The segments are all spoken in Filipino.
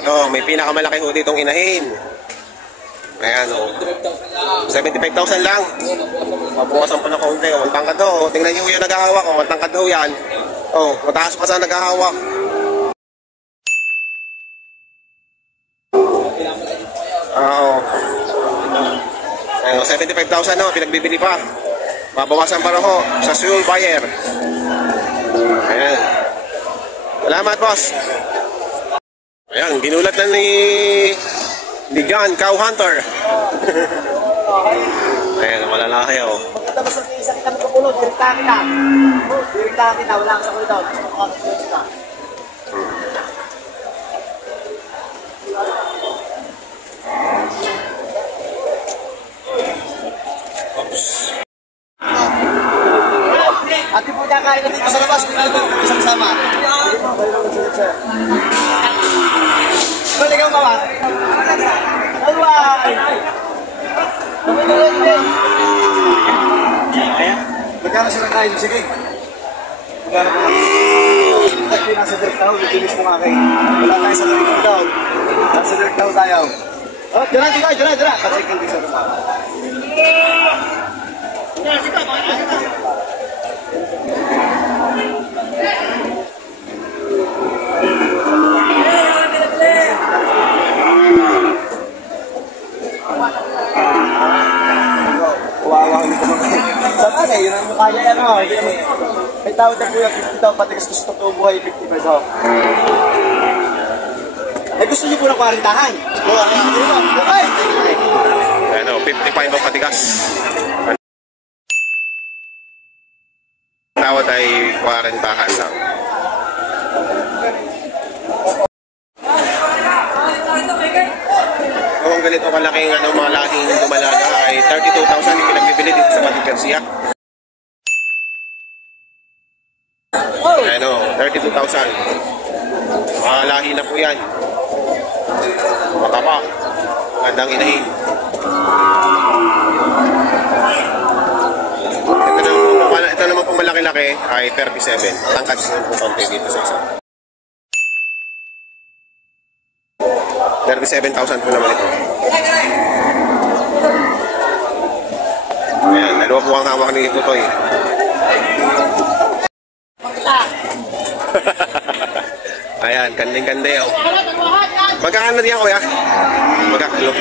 Ito, may pinakamalaki ho ditong inahin. Ayan o. 75,000 lang. Mabukasan pa ng kaunti. Matangkad ho. Tingnan nyo yung naghahawak. Matangkad ho yan. Oh, mataas pa sa naghahawak. Oo. Ayun, 75,000 no, pinagbibili pa. Mabawasan pa rin ho sa sole buyer. Ayan. Salamat, boss. Ayan, ginulat na ni John, cow hunter. Ayan, malalaki oh. Magkatapos sa isa kita magkapulot, direkta kita. Direkta kita, wala ka sa kulitaw. Ate po niya kain na dito sa labas, kung ano isang sama. Balik ang mama. Alright! Magkano sila kain? Sige. Magkano po? Hindi nasa direct town, nagkinis ko nga kayo. Wala tayo sa direct town. Nasa direct town tayo. Oh, dyan. Kasi hindi sa rumah. Saan ka? Yun ang mukha niya yan o. May tawad na po yung 50 pati kasi gusto ko buhay 50 peso. Eh gusto niyo po ng 40-han? Okay! Ano, 55 ang patigas. Tawad ay 40-han lang. Kung ganito kalaking mga lahing dumalaga ay 32,000 yung pinagbibili dito sa Batik Garcia. Ano, 32,000. Mga lahi na po yan. Matapa. Gandang inahin. Ito naman po malaki-laki ay 37. Tangkad naman po konti dito sa isa. 37,000 po naman ito. Ayan, dalawa po ang hawak ni Tutoy. Ayan, kanding-kande oh. Magkakano diyan kuya? Magkakalo?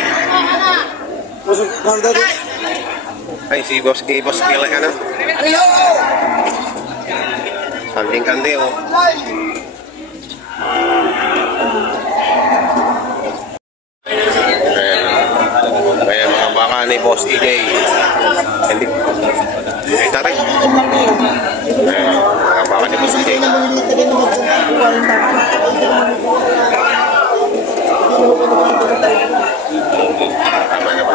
Ay, si boss kila ka na. Kanding-kande oh. Kaya mga baka ni Boss EJ. Hindi. Ay, tatay. Mga baka ni Boss EJ. Tama na ba?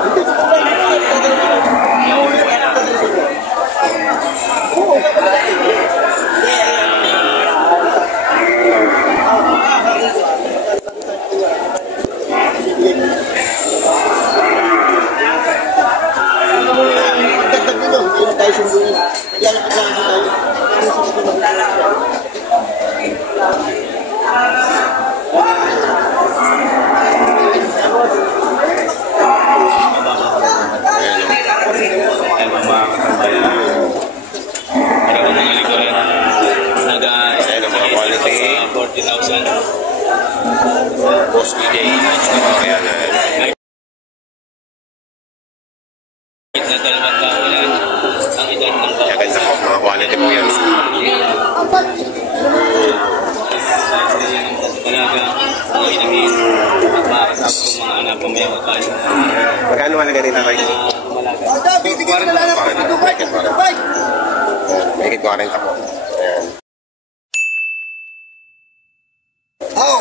Boss EJ. Ganda po, mga quality po yan. Magkano malaga rin na kayo? Bibigyan na lang ng Dubai! Mahigit 40 po. Ayan. Oh!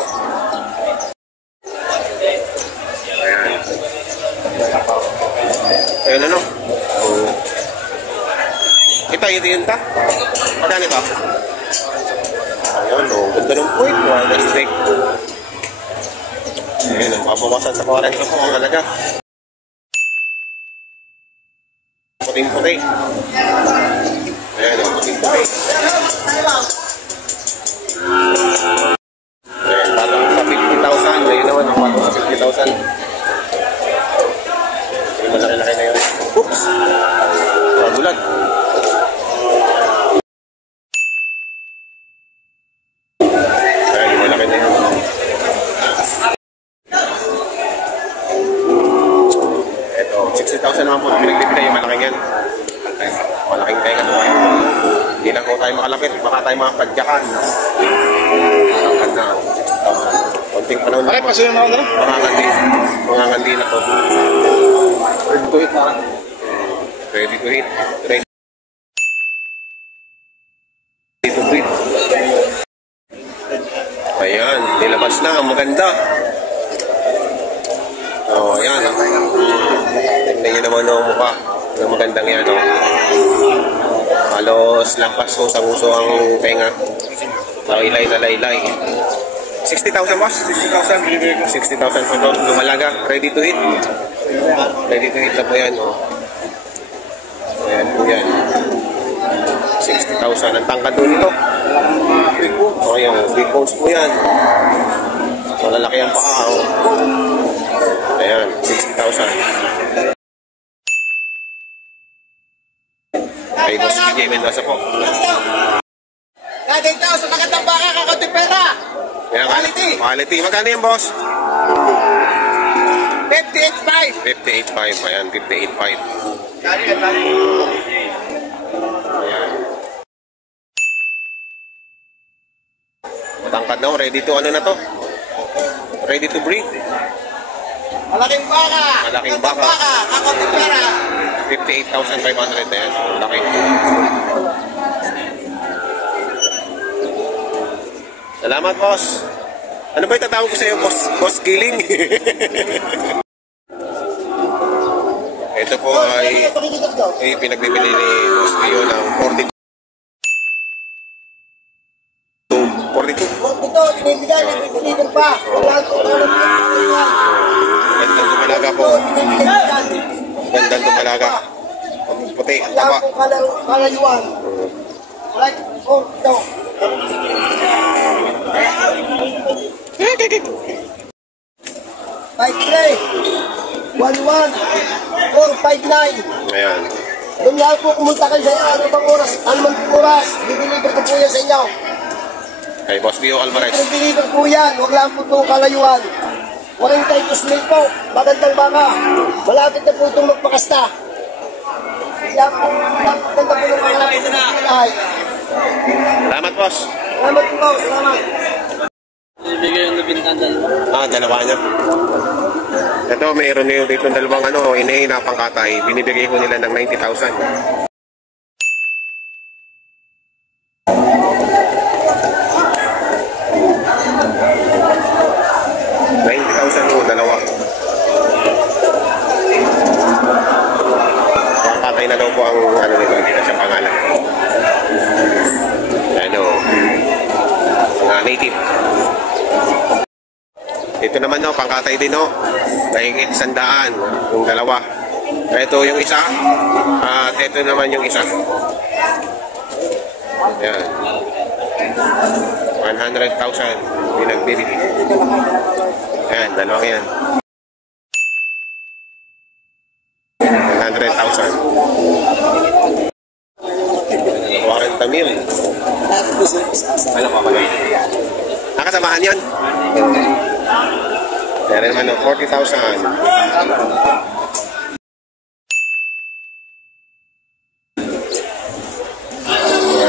Ayan. Ayan ano? Ito, yun ta? Magkano ito? Ayan o, ganda ng point. Wireless stick. Ayan, mabawasan sa 40 po ang halaga. Puting-puti. Ayan o, puting-puti. Ayan, parang sa 50,000. Ngayon naman tayong mga kadyakan. Tangkad na. 6,000. Konting panahon na. Pare, paso yung ako na. Mangangandi na to. Ready to hit na. Ready to hit. Ready to breathe. Ayan, nilabas na. Ang maganda. Oh, ayan. Tignan nyo naman ang mukha. Ang magandang yan, oh. Halos lampas usang-uso ang tenga. Laylay na laylay. 60,000 boss? 60,000. 60,000 po doon. Lumalaga. Ready to hit. Ready to hit na po yan, oh. Ayan po yan. 60,000. Ang tangkad doon ito. O yung big bones po yan. Malalaki ang paa. Oh. Ayan, 60,000. Ay, boss PJ Mendoza po. Dito, sa magandang baka, kakunti pera. Ayan, Quality. Quality. Magkano yan, boss? 58.5. 58.5. Ayan, 58.5. Ayan. Ayan. Matangkad na, ready to ano na to? Ready to breed. Malaking baka. Malaking Magandang baka. kakunti pera. 58,500 na yan. Laki. Salamat, boss. Ano ba yung tatawag ko sa iyo, boss? Boss Giling. Ito po ay pinagbibili ni Boss Leo ng 42. 42. Ito, binibigay, binibigay pa. Wala ko alam niya. Gandang dumalaga po. Gandang dumalaga. Puti, ang taba. Wala ko kalayuan. Like, oh, ito. Five three, 11,459. Ayan. Doon lang po kumunta kayo sa inyo. Ano bang oras? Ano man po oras? Dideliver ko po yan sa inyo. Kay Boss Leo Alvarez. Dideliver po yan. Huwag lang po ito kalayuan. 42 mil po. Magandang baka. Malapit na po itong magpakasta. Yan po. Ganda po ng mga lapit na pinay. Salamat, boss. Salamat po. Salamat. Ibigay yung nabintandan. Dalawa niya. Ito, mayroon nyo dito dalawang inahin na pangkatay. Binibigay ko nila ng 90,000. Dalawa. Pangkatay na daw po ang nito, hindi na siya pangalan. Native. Ito naman pangkatay din mahigit 100 yung dalawa. Ito yung isa at ito naman yung isa. Yan. 100,000 pinagbili. Yan, dalawang yan. 100,000. 40 mil. Ano pa pala? Nakasamahan yan. Meron naman 40,000.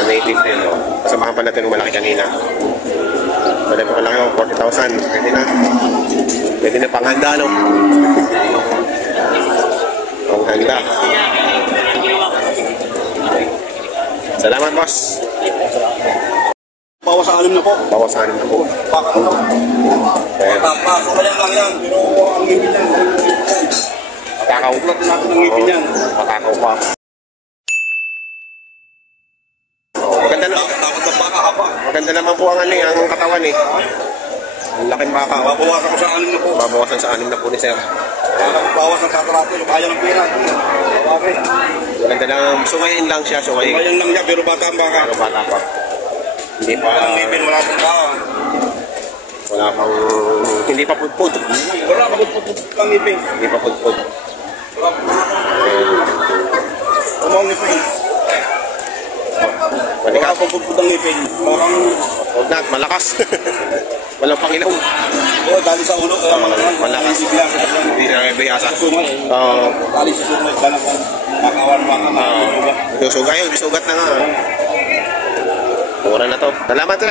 Native din, kasamahan pa natin yung malaki kanina. Pwede pa malaki 40,000. Pwede na. Pwede na panghanda, no? Panghanda. Salamat, boss. Bawas sa 6 na po. Bawas sa 6 na po. Baka na. Papakulayan lang yan. Pero ang ngipin yan. Matakaw. Ulat natin ang ngipin yan. Matakaw pa. Maganda na. Takot na baka haba. Maganda naman po ang ang katawan eh. Ang laking baka. Babawasan ko sa 6 na po. Babawasan sa 6 na po ni sir. Bawas ang tatrato. Kaya ng pera. Okay. Maganda lang. Sumayin lang siya. Sumayin. Bayan lang niya pero bata ang baka. Pero bata pa. Hindi pa. Ang ngipin wala pong tao. Wala pang. Hindi pa pudpud. Wala pa putput ang ngipin. Hindi pa pudpud. Umang ngipin. Wala Wala ka. pa putput ang ngipin. Parang Huwag na. Malakas. Walang pangilaw. dali sa ulo. Kaya Malakas. Bigla sa sakyan. Hindi na biyasa. Sumay. Oo. Dali sa sumay. Bakawan baka. Sugat. Ayun, sugat na nga. Mura na to. Salamat, sir.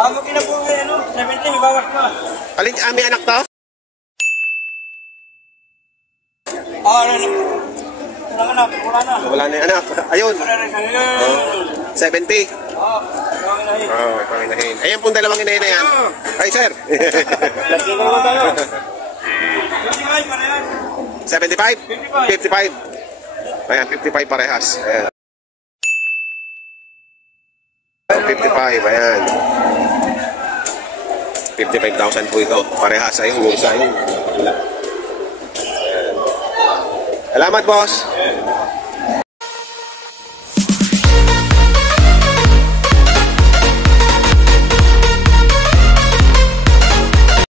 Magkina po ano? 70, may bawas na. Alin, may anak to? Wala na. Wala na yung anak. Ayun. Wala na siya. 70. Oh, panginahin. Ayan pong dalawang inahin na yan. Ay, sir. Lagi na naman tayo. 55 para yan. 75? 55. Ayan, 55 parehas. Ayan. 55, ayan. 55,000 po ito. Parehas, ayun. Yung isa yun. Ayan. Salamat, boss.